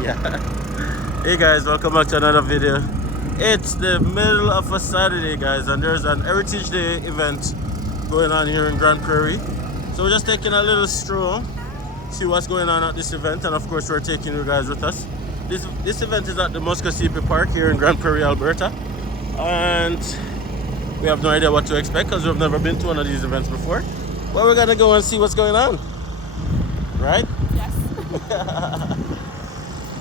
Yeah. Hey guys, welcome back to another video. It's the middle of a Saturday, guys, and there's an Heritage Day event going on here in Grande Prairie. So we're just taking a little stroll, see what's going on at this event, and of course we're taking you guys with us. This event is at the Muskosipi Park here in Grande Prairie, Alberta, and we have no idea what to expect because we've never been to one of these events before. But we're gonna go and see what's going on, right? Yes.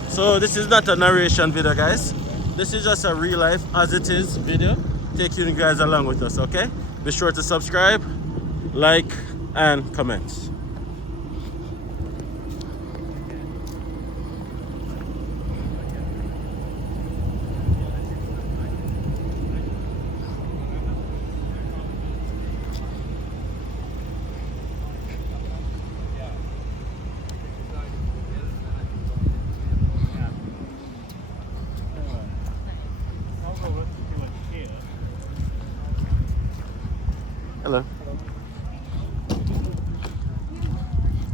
So this is not a narration video, guys. This is just a real life as it is video, taking you guys along with us, okay? Be sure to subscribe, like, and comment. Hello.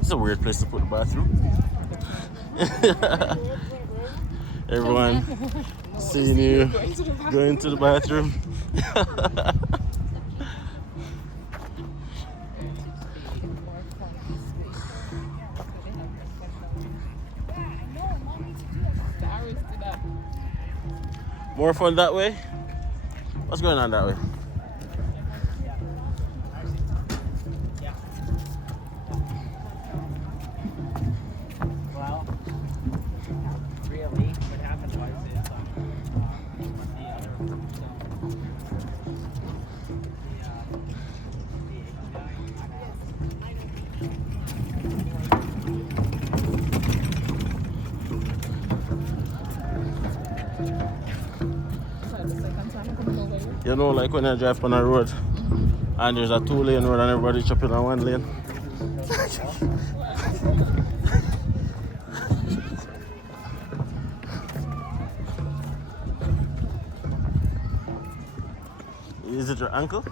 It's a weird place to put the bathroom. Everyone seeing you going to the bathroom. More fun that way? What's going on that way? You know, like when I drive on a road and there's a 2-lane road and everybody chopping on 1 lane. Is it your ankle?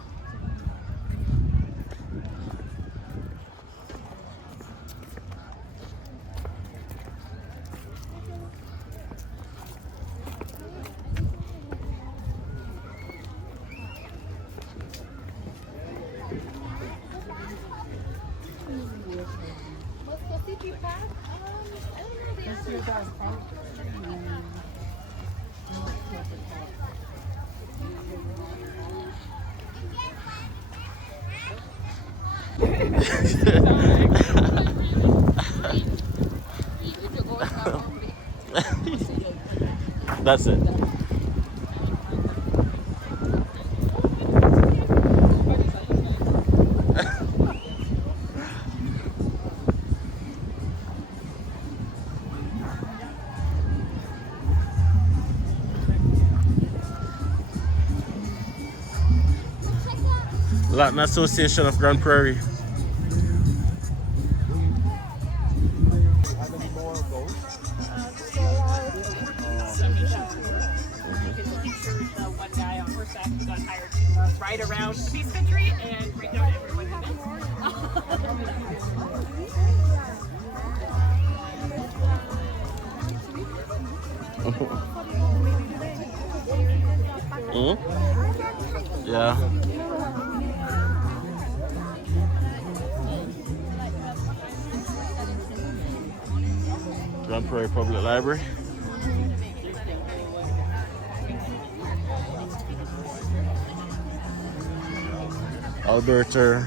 That's it. Latin Association of Grande Prairie. One guy on horseback who got hired to ride around the peace country and break down everyone who Yeah. Grande Prairie Public Library. Alberta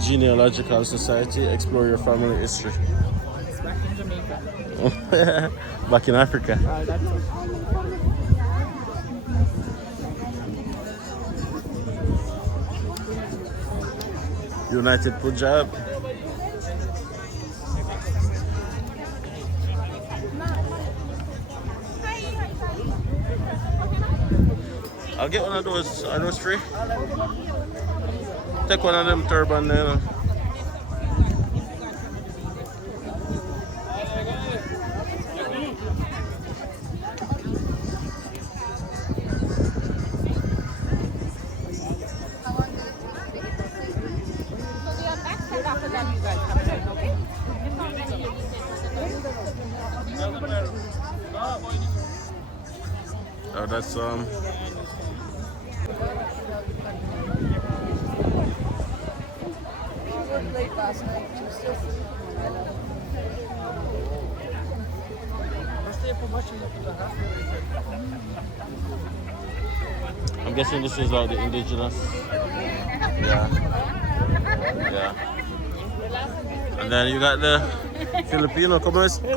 Genealogical Society, explore your family history. back in Jamaica. Back in Africa. United Punjab. I'll get one of those. Are those free? Take one of them turban then. Oh, that's Late last night. She was still sleeping. I'm guessing this is the indigenous. Yeah. Yeah. And then you got the Filipino. Kamusta?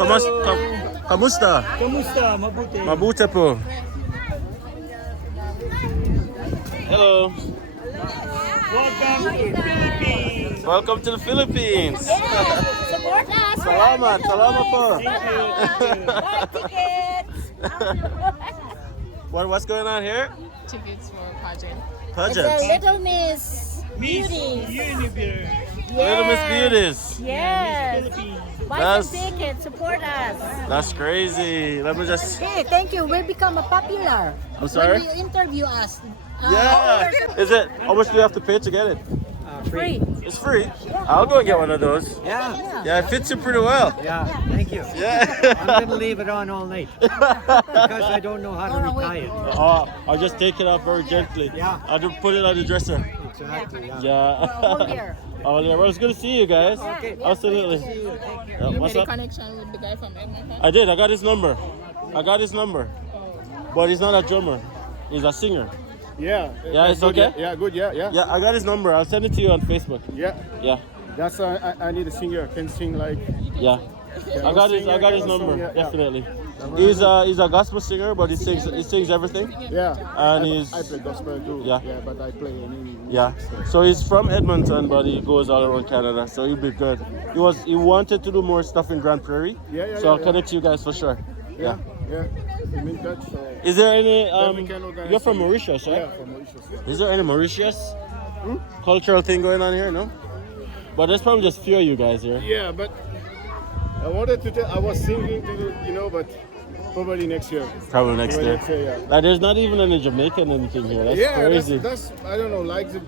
Kamusta? Mabuti. Mabuti po. Hello. Welcome to the Philippines. Welcome to the Philippines. Support us. Salamat. Salamat po. Buy tickets. What's going on here? Tickets for pageant. It's a Pageants. Little Miss Miss Beauty. Universe. Little Miss Beauties. Yes. Philippines. Buy That's- some tickets. Support us. That's crazy. Let me just. Hey, thank you. We become a popular. I'm sorry? When you interview us. Yeah. Is it? How much do you have to pay to get it? Free. It's free. I'll go and get one of those. Yeah, Yeah, it fits you pretty well. yeah, thank you. Yeah. I'm gonna leave it on all night because I don't know how to retie it. Oh, I'll just take it off very gently. Yeah. I'll just put it on the dresser. Exactly. Yeah. Yeah. All year. Oh, yeah. Well, it's good to see you guys. Okay. Absolutely. Yeah, You what's made a up? connection with the guy from Edmonton? I did. I got his number. But he's not a drummer. He's a singer. Yeah. Yeah, it's okay? Yeah, good. Yeah, yeah. Yeah, I got his number. I'll send it to you on Facebook. Yeah. Yeah. That's I need a singer can sing like. Yeah. I got his number. Yeah, yeah. Definitely. He's a gospel singer, but he sings everything. Yeah. And I play gospel too. Yeah. Yeah, but I play any. Yeah. So he's from Edmonton, but he goes all around Canada. So he'll be good. He wanted to do more stuff in Grande Prairie. Yeah, So I'll yeah. connect you guys for sure. Yeah. Yeah. I'm in touch. So. Is there any Then we can organize you're from some- Mauritius, right? Yeah, from Mauritius. Yeah. Is there any Mauritius cultural thing going on here? No. But there's probably just few of you guys here. Yeah, but I wanted to tell. I was thinking to do, but probably next year. Probably next Probably year. next year, yeah. Like, there's not even any Jamaican anything here. That's Yeah, crazy. that's I don't know, like the.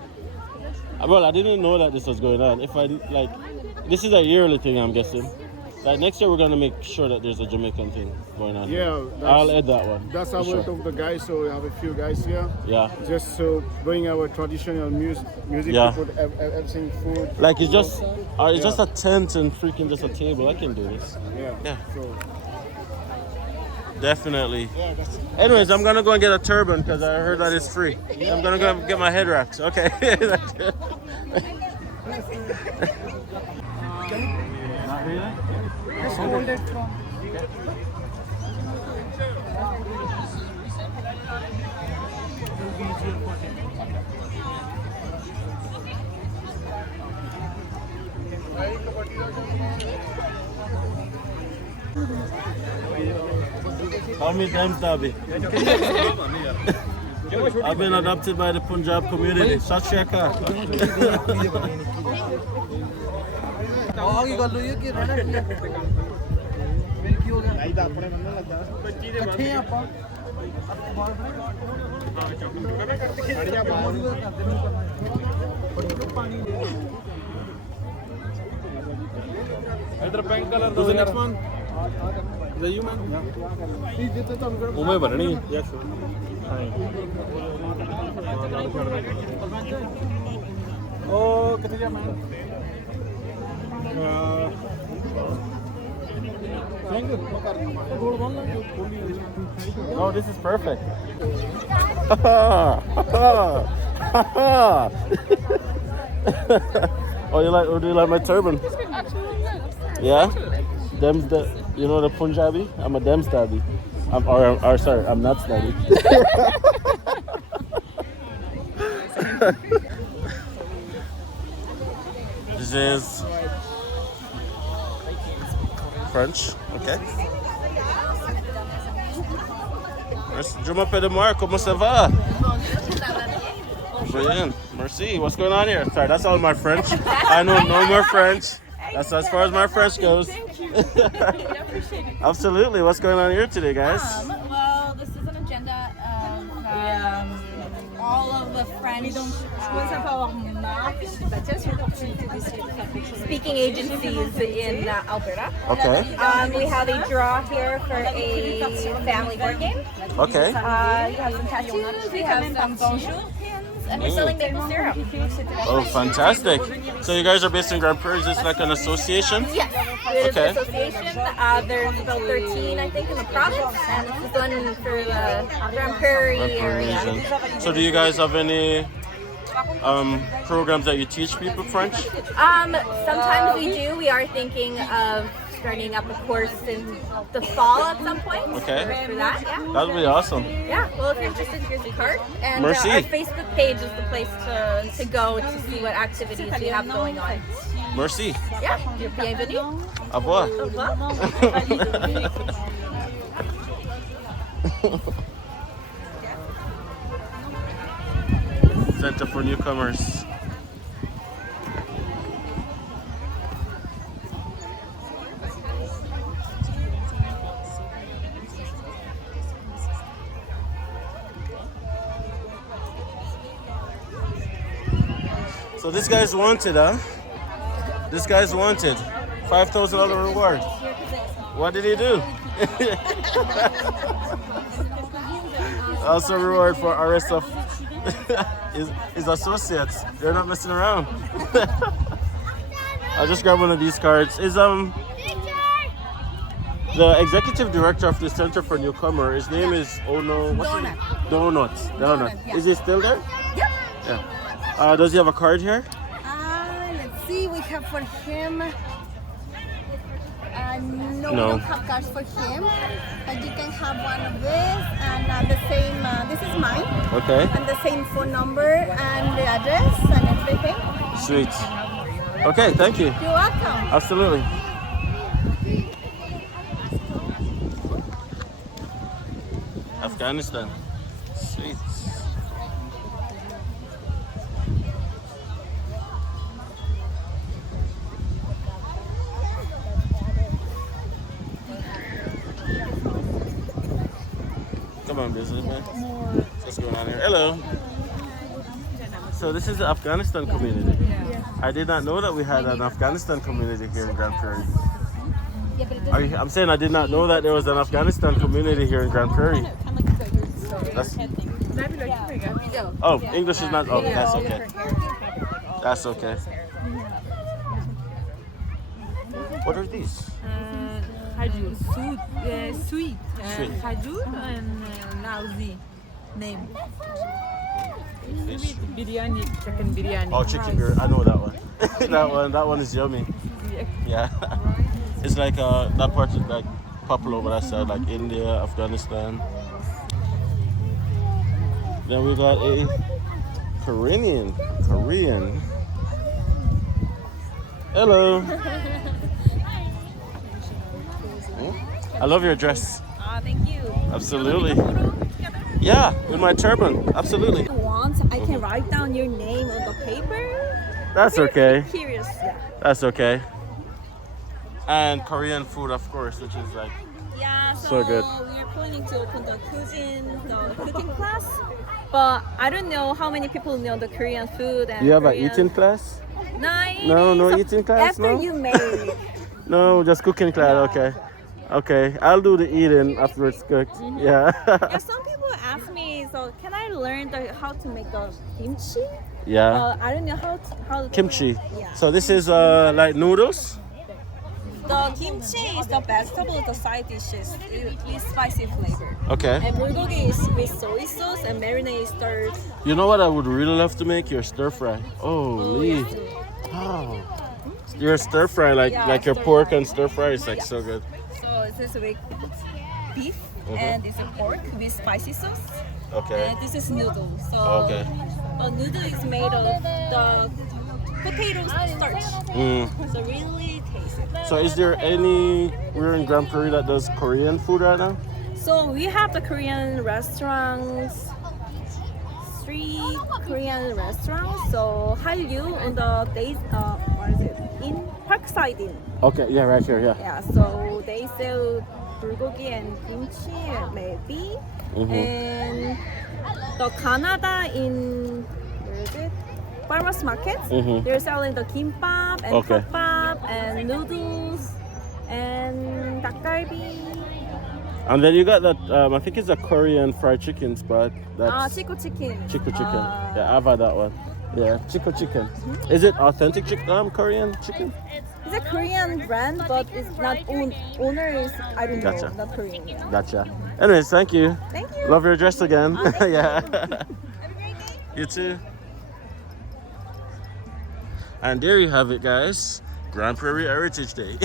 Well, I didn't know that this was going on. This is a yearly thing, I'm guessing. Like next year, we're gonna make sure that there's a Jamaican thing going on. Yeah, I'll add that one. That's for how sure. we talk the guys. So we have a few guys here. Yeah. Just to bring our traditional music, Yeah. to put everything, food. Like it's just, it's Yeah. just a tent and freaking just a table. I can do this. Yeah. Yeah. So Definitely. yeah, that's. Anyways, I'm gonna go and get a turban because I heard that it's free. I'm gonna go get my head wrapped. Okay. Not really? Hold it from. How many times, Darby? I've been adopted by the Punjab community. Sat Shri Akal. आगे गल हुई है कि रहना की है फिर की हो गया इकट्ठे हैं ਆਪਾਂ इधर पिंक कलर दो next one the you man जितने ਤੁਹਾਨੂੰ ਉਵੇਂ ਬਣਨੀ यस ਉਹ ਕਿੱਥੇ ਜਾ ਮੈਂ ਥੈਂਕ ਯੂ ਗੋਲ ਬੰਨ ਲਾ ਖੋਲੀ No, this is perfect. Oh, do you like my turban? Yeah? Dem's the, you know the Punjabi? I'm a Dem stabby. Sorry, I'm not stabby. This is French, okay. Je m'appelle Marc, comment ça va? Brilliant, merci. What's going on here? Sorry, that's all my French. I know no more French. That's as far as my French goes. Absolutely. What's going on here today, guys? Well, this is an agenda of all of the French speaking agencies in Alberta. Okay. We have a draw here for a family board game. Okay. We have some tattoos, we have some bonjour pins, and we're selling maple syrup. Oh, fantastic. So you guys are based in Grande Prairie. Is this like an association? Yes, it is Okay. an association. There's about 13, I think, in the province, and this is one for the Grande Prairie area. So do you guys have any programs that you teach people French? Sometimes we do. We are thinking of starting up a course in the fall at some point. Okay. For that, yeah. That would be awesome. Yeah, well, if you're interested, here's a card. And Merci. our Facebook page is the place to go to see what activities we have going on. Merci. Yeah, you're bienvenue. Au revoir. Au revoir. Center for Newcomers. So this guy's wanted, huh? This guy's wanted. $5,000 reward. What did he do? Also reward for arrest of his associates. They're not messing around. I'll just grab one of these cards. Is the executive director of the Center for Newcomer, his name is Donut. Yeah. Is he still there? Yep. Yeah. Does he have a card here? Let's see, we have for him. No, No. we don't have cards for him. But you can have one of this and the same. This is mine. Okay. And the same phone number and the address and everything. Sweet. Okay, thank you. You're welcome. Absolutely. Afghanistan. Sweet. Come on, businessman. What's going on here? Hello. So this is the Afghanistan community. I did not know that we had an Afghanistan community here in Grande Prairie. I'm saying I did not know that there was an Afghanistan community here in Grande Prairie. That's, oh, English is not. Oh, that's okay. That's okay. What are these? Hajur, sweet. Sweet. Hajur and Nauzi name. Fish. Biryani, chicken biryani. Oh, chicken beer. I know that one. that one is yummy. Yeah. It's like that part is like popular over that side, like India, Afghanistan. Then we got a Korean. Hello. I love your dress. Thank you. Absolutely. Yeah, with my turban. Absolutely. If you want, I can write down your name on the paper. That's okay. Curious. Yeah. That's okay. And Korean food, of course, which is like Yeah, So good. we are planning to open the cooking class, but I don't know how many people know the Korean food. And Do you have an Korean... eating class? No, No eating class, after no? you make. No, just cooking class. Okay. Okay, I'll do the eating after it's cooked. Yeah. Yeah, some people ask me, so can I learn how to make the kimchi? Yeah. I don't know how to Kimchi. Yeah. So this is like noodles? The kimchi is the vegetable, the side dishes with spicy flavor. Okay. And bulgogi is with soy sauce and marinade starch. You know what I would really love to make? Your stir fry. Oh, Lee. Oh. Your stir fry, like your stir pork fry. and stir fry is like so good. So this is with beef and this is pork with spicy sauce. Okay. And this is noodle. So Okay. the noodle is made of the potato starch. So really tasty. So is there we're in Grande Prairie that does Korean food right now? So we have the Korean restaurants, street Korean restaurants. So Hallyu on the days, what is it? In Parkside Inn. Okay, yeah, right here, yeah. Yeah, so they sell bulgogi and kimchi maybe. And the Canada in is it? Farmers markets. Mhm. They're selling the kimbap and Okay. tteokbap and noodles and dakgalbi. And then you got that, I think it's a Korean fried chicken spot. That's Chico chicken. Chico chicken. Yeah, I've had that one. Yeah, Chico chicken. Is it authentic Korean chicken? It's a Korean brand, but it's not owner is I don't know, Gotcha. not Korean. Yeah. Gotcha. Anyways, thank you. Thank you. Love your dress again. Oh, thank yeah. you. Have a great day. You too. And there you have it, guys. Grande Prairie Heritage Day.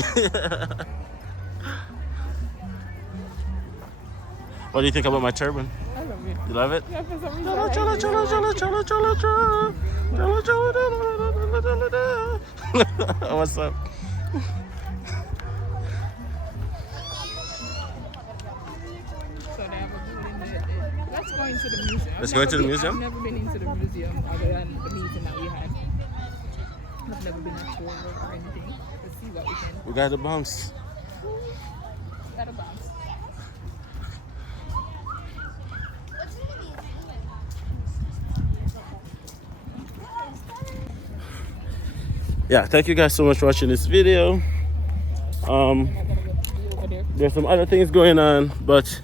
What do you think about my turban? I love it. You love it? Yeah, for some reason. Chola, chola, chola, chola, chola, chola, chola. Chola, chola, chola, chola, chola. What's up? So they have a building there. Let's go into the museum. Let's go into the museum? I've never been into the museum other than the meeting that we had. I've never been a tour or anything. Let's see what we can. We got the bounce. Got a bounce. Yeah, thank you guys so much for watching this video. There's some other things going on, but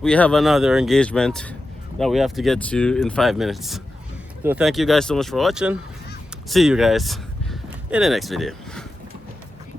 we have another engagement that we have to get to in 5 minutes. So thank you guys so much for watching. See you guys in the next video.